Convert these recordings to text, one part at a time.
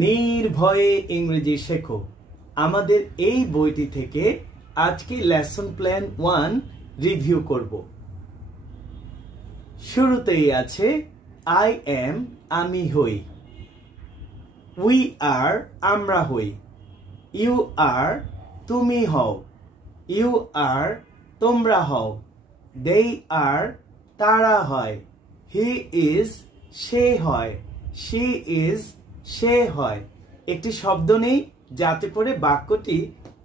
নির্ভয়ে ইংরেজি শেখো। আমাদের এই বইটি থেকে আজকে লেসন প্ল্যান 1 রিভিউ করব। শুরুতেই আছে আই এম আমি হই, উই আর আমরা হই, ইউ আর তুমি হও, ইউ আর তোমরা হও, দে আর তারা হয়, হি ইজ সে হয়, শি ইজ সে হয়। একটি শব্দ নেই যাতে করে বাক্যটি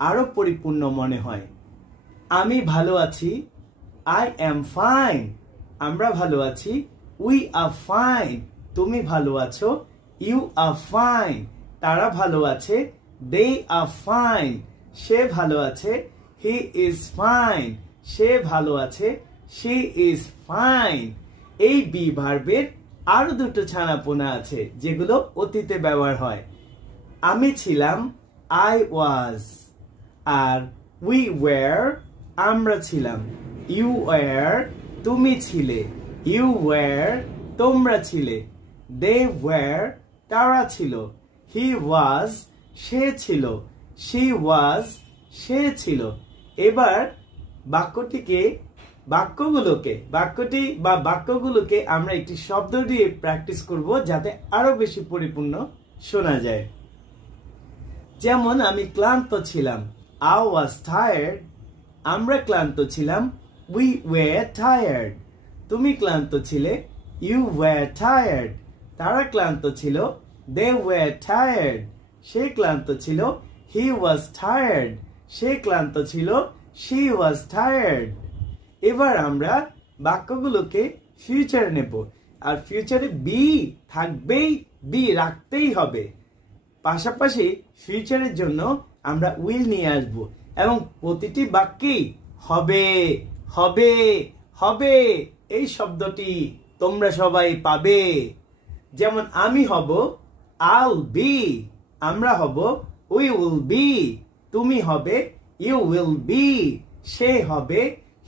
আরো পরিপূর্ণ মনে হয়। আমি ভালো আছি, আই এম ফাইন, আমরা ভালো আছি, উই আর ফাইন, তুমি ভালো আছো, ইউ আর ফাইন, তারা ভালো আছে, দে আর ফাইন, সে ভালো আছে, হি ইজ ফাইন, সে ভালো আছে, শি ইজ ফাইন। এই বি ভার্বের আরো দুটো ছানাপোনা আছে যেগুলো অতীতে ব্যবহার হয়। আমি ছিলাম, আই ওয়াজ, আর উই ওয়্যার আমরা ছিলাম, ইউ ওয়্যার তুমি ছিলে, ইউ ওয়্যার তোমরা ছিলে, দে ওয়্যার তারা ছিল, হি ওয়াজ সে ছিল, শি ওয়াজ সে ছিল। এবার বাক্যগুলোকে আমরা একটি শব্দ দিয়ে প্র্যাকটিস করব যাতে আরো বেশি পরিপূর্ণ শোনা যায়। যেমন আমি ক্লান্ত ছিলাম, I was tired, আমরা ক্লান্ত ছিলাম, we were tired, তুমি ক্লান্ত ছিলে, you were tired, তারা ক্লান্ত ছিল, they were tired, সে ক্লান্ত ছিল, he was tired, সে ক্লান্ত ছিল, she was tired। এবার আমরা বাক্যগুলোকে ফিউচারে নেব, আর ফিউচারে বি থাকবেই, বি রাখতেই হবে। পাশাপাশি ফিউচারের জন্য আমরা উইল নিয়ে আসব এবং প্রতিটি বাক্যেই হবে হবে হবে এই শব্দটি তোমরা সবাই পাবে। যেমন আমি হব, I'll be, আমরা হব, we will be, তুমি হবে, you will be, সে হবে,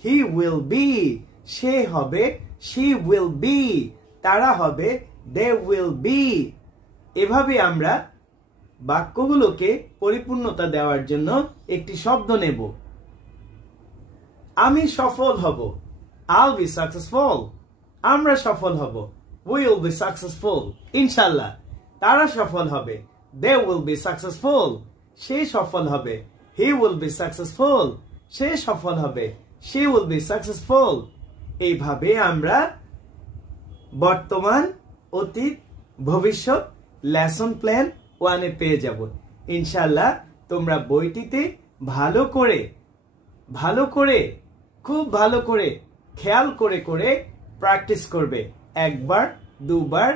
he will be, সে হবে, she will be, তারা হবে, they will be। এভাবে আমরা বাক্যগুলোকে পরিপূর্ণতা দেওয়ার জন্য একটি শব্দ নেব। আমি সফল হব, I'll be successful, আমরা সফল হব, we will be successful, ইনশাআল্লাহ। তারা সফল হবে, they will be successful, সে সফল হবে, he will be successful, সে সফল হবে, she will be successful। এইভাবে আমরা বর্তমান, অতীত, ভবিষ্যৎ লেসন প্ল্যান 1 পেয়ে যাব। ইনশাআল্লাহ তোমরা বইটিতে খুব ভালো করে খেয়াল করে প্র্যাকটিস করবে। একবার, দুবার,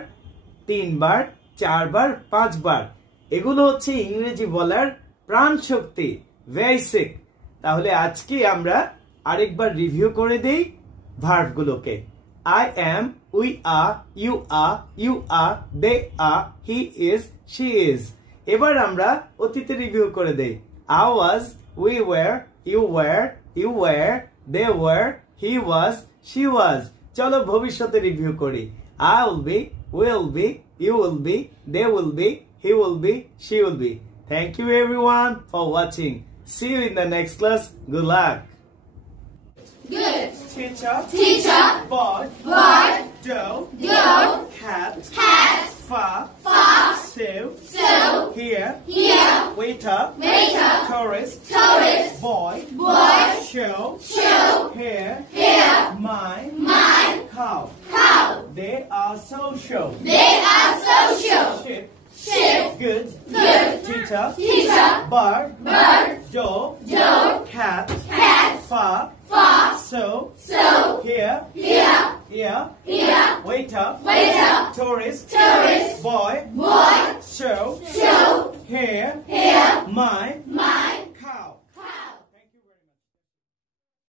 3 বার, 4 বার, 5 বার। এগুলো হচ্ছে ইংরেজি বলার প্রাণ শক্তি, বেসিক। তাহলে আজকে আমরা আরেকবার রিভিউ করে দেই ভার্বগুলোকে। I am, we are, you are, they are, he is, she is। এবার আমরা অতীতে রিভিউ করে দেই। I was, we were, you were, they were, he was, she was। চলো ভবিষ্যতে রিভিউ করি। I will be, will be, you will be, they will be, he will be, she will be। Thank you everyone for watching. See you in the next class. Good luck. Good. Teacher. Board. Dough. Cat. Stew. Here. Waiter. Tourist. Boy. Show. Here. Mine. Cow. They are social. Ship. Good. Teacher. Bird. Dough. Cat. Far. So. Here. Waiter. Tourist. Boy. Show. Here. Mine.